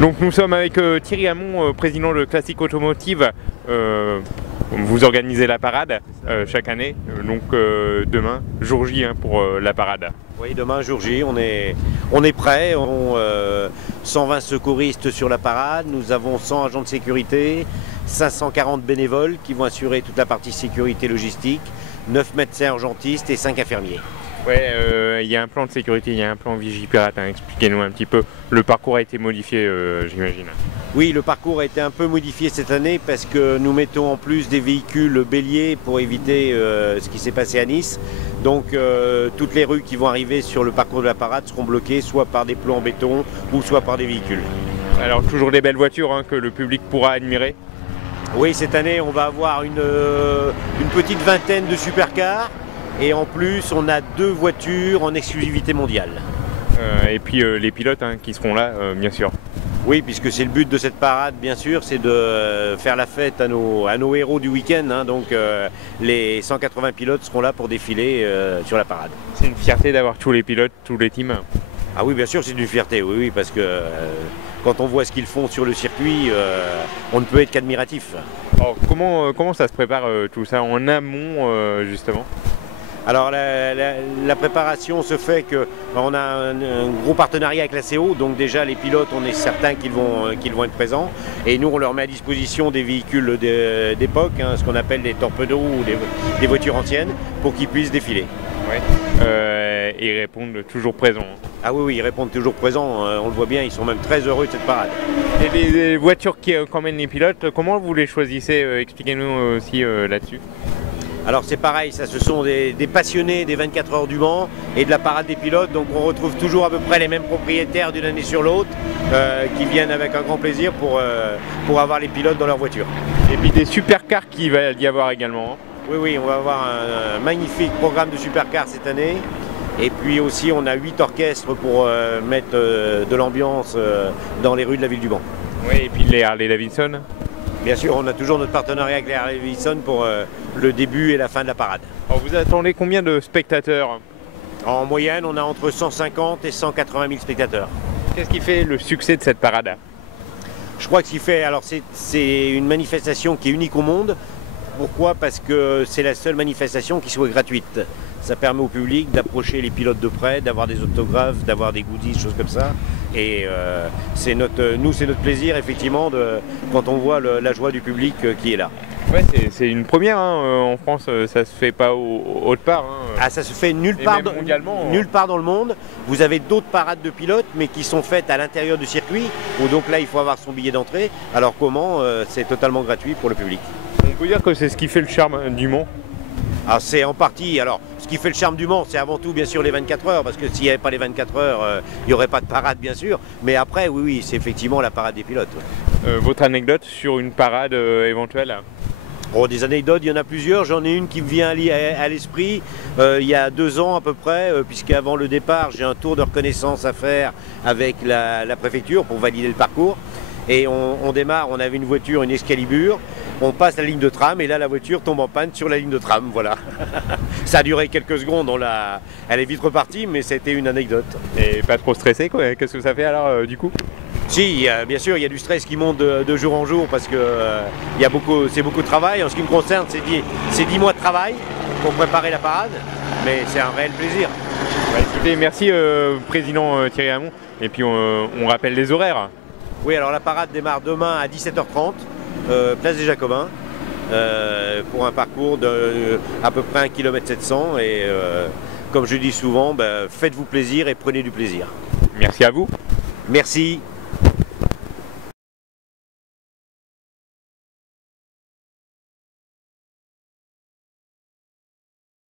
Donc nous sommes avec Thierry Hamon, président de Classic Automotive. Vous organisez la parade chaque année, donc demain, jour J pour la parade. Oui, demain, jour J, on est prêt. On 120 secouristes sur la parade, nous avons 100 agents de sécurité, 540 bénévoles qui vont assurer toute la partie sécurité logistique, 9 médecins urgentistes et 5 infirmiers. Ouais, il y a un plan de sécurité, il y a un plan Vigipirate, hein. Expliquez-nous un petit peu. Le parcours a été modifié, j'imagine. Oui, le parcours a été un peu modifié cette année parce que nous mettons en plus des véhicules béliers pour éviter ce qui s'est passé à Nice. Donc toutes les rues qui vont arriver sur le parcours de la parade seront bloquées soit par des plots en béton ou soit par des véhicules. Alors toujours des belles voitures que le public pourra admirer. Oui, cette année on va avoir une petite vingtaine de supercars. Et en plus, on a 2 voitures en exclusivité mondiale. Et puis les pilotes qui seront là, bien sûr. Oui, puisque c'est le but de cette parade, bien sûr, c'est de faire la fête à nos héros du week-end. Donc les 180 pilotes seront là pour défiler sur la parade. C'est une fierté d'avoir tous les pilotes, tous les teams. Ah oui, bien sûr, c'est une fierté, oui, parce que quand on voit ce qu'ils font sur le circuit, on ne peut être qu'admiratif. Alors, comment ça se prépare tout ça en amont, justement ? Alors la préparation se fait qu'on a un gros partenariat avec la CO, donc déjà les pilotes, on est certain qu'ils vont être présents. Et nous, on leur met à disposition des véhicules d'époque, ce qu'on appelle des torpedos ou des voitures anciennes, pour qu'ils puissent défiler. Ouais. Et ils répondent toujours présents. Ah oui, ils répondent toujours présents, on le voit bien, ils sont même très heureux de cette parade. Et les voitures qui emmènent les pilotes, comment vous les choisissez? Expliquez-nous aussi là-dessus. Alors c'est pareil, ce sont des passionnés des 24 heures du Mans et de la parade des pilotes, donc on retrouve toujours à peu près les mêmes propriétaires d'une année sur l'autre qui viennent avec un grand plaisir pour avoir les pilotes dans leur voiture. Et puis des supercars qu'il va y avoir également. Oui, on va avoir un magnifique programme de supercars cette année. Et puis aussi on a 8 orchestres pour mettre de l'ambiance dans les rues de la ville du Mans. Oui, et puis les Harley Davidson. Bien sûr, on a toujours notre partenariat avec les Harley Davidson pour le début et la fin de la parade. Alors vous attendez combien de spectateurs? En moyenne, on a entre 150 et 180 000 spectateurs. Qu'est-ce qui fait le succès de cette parade? Je crois que ce qui fait, alors c'est une manifestation qui est unique au monde. Pourquoi? Parce que c'est la seule manifestation qui soit gratuite. Ça permet au public d'approcher les pilotes de près, d'avoir des autographes, d'avoir des goodies, choses comme ça. Et c'est notre plaisir, effectivement, quand on voit la joie du public qui est là. Ouais, c'est une première en France, ça se fait pas autre part. Ah, ça se fait nulle part dans le monde. Vous avez d'autres parades de pilotes, mais qui sont faites à l'intérieur du circuit, où donc là il faut avoir son billet d'entrée. Alors c'est totalement gratuit pour le public. On peut dire que c'est ce qui fait le charme du Mans? C'est en partie. Alors, ce qui fait le charme du Mans, c'est avant tout bien sûr les 24 heures, parce que s'il n'y avait pas les 24 heures, il n'y aurait pas de parade bien sûr. Mais après, oui, c'est effectivement la parade des pilotes. Votre anecdote sur une parade éventuelle? Des anecdotes, il y en a plusieurs. J'en ai une qui me vient à l'esprit il y a 2 ans à peu près, puisqu'avant le départ, j'ai un tour de reconnaissance à faire avec la préfecture pour valider le parcours. Et on démarre, on avait une voiture, une Excalibur, on passe la ligne de tram et là la voiture tombe en panne sur la ligne de tram, voilà. Ça a duré quelques secondes, elle est vite repartie, mais c'était une anecdote. Et pas trop stressé quoi? Qu'est-ce que ça fait alors du coup? Si, bien sûr, il y a du stress qui monte de jour en jour parce que c'est beaucoup de travail. En ce qui me concerne, c'est 10 mois de travail pour préparer la parade, mais c'est un réel plaisir. Écoutez, merci président Thierry Hamon, et puis on rappelle les horaires. Oui, alors la parade démarre demain à 17h30, place des Jacobins, pour un parcours de à peu près 1,7 km. Et comme je dis souvent, faites-vous plaisir et prenez du plaisir. Merci à vous. Merci.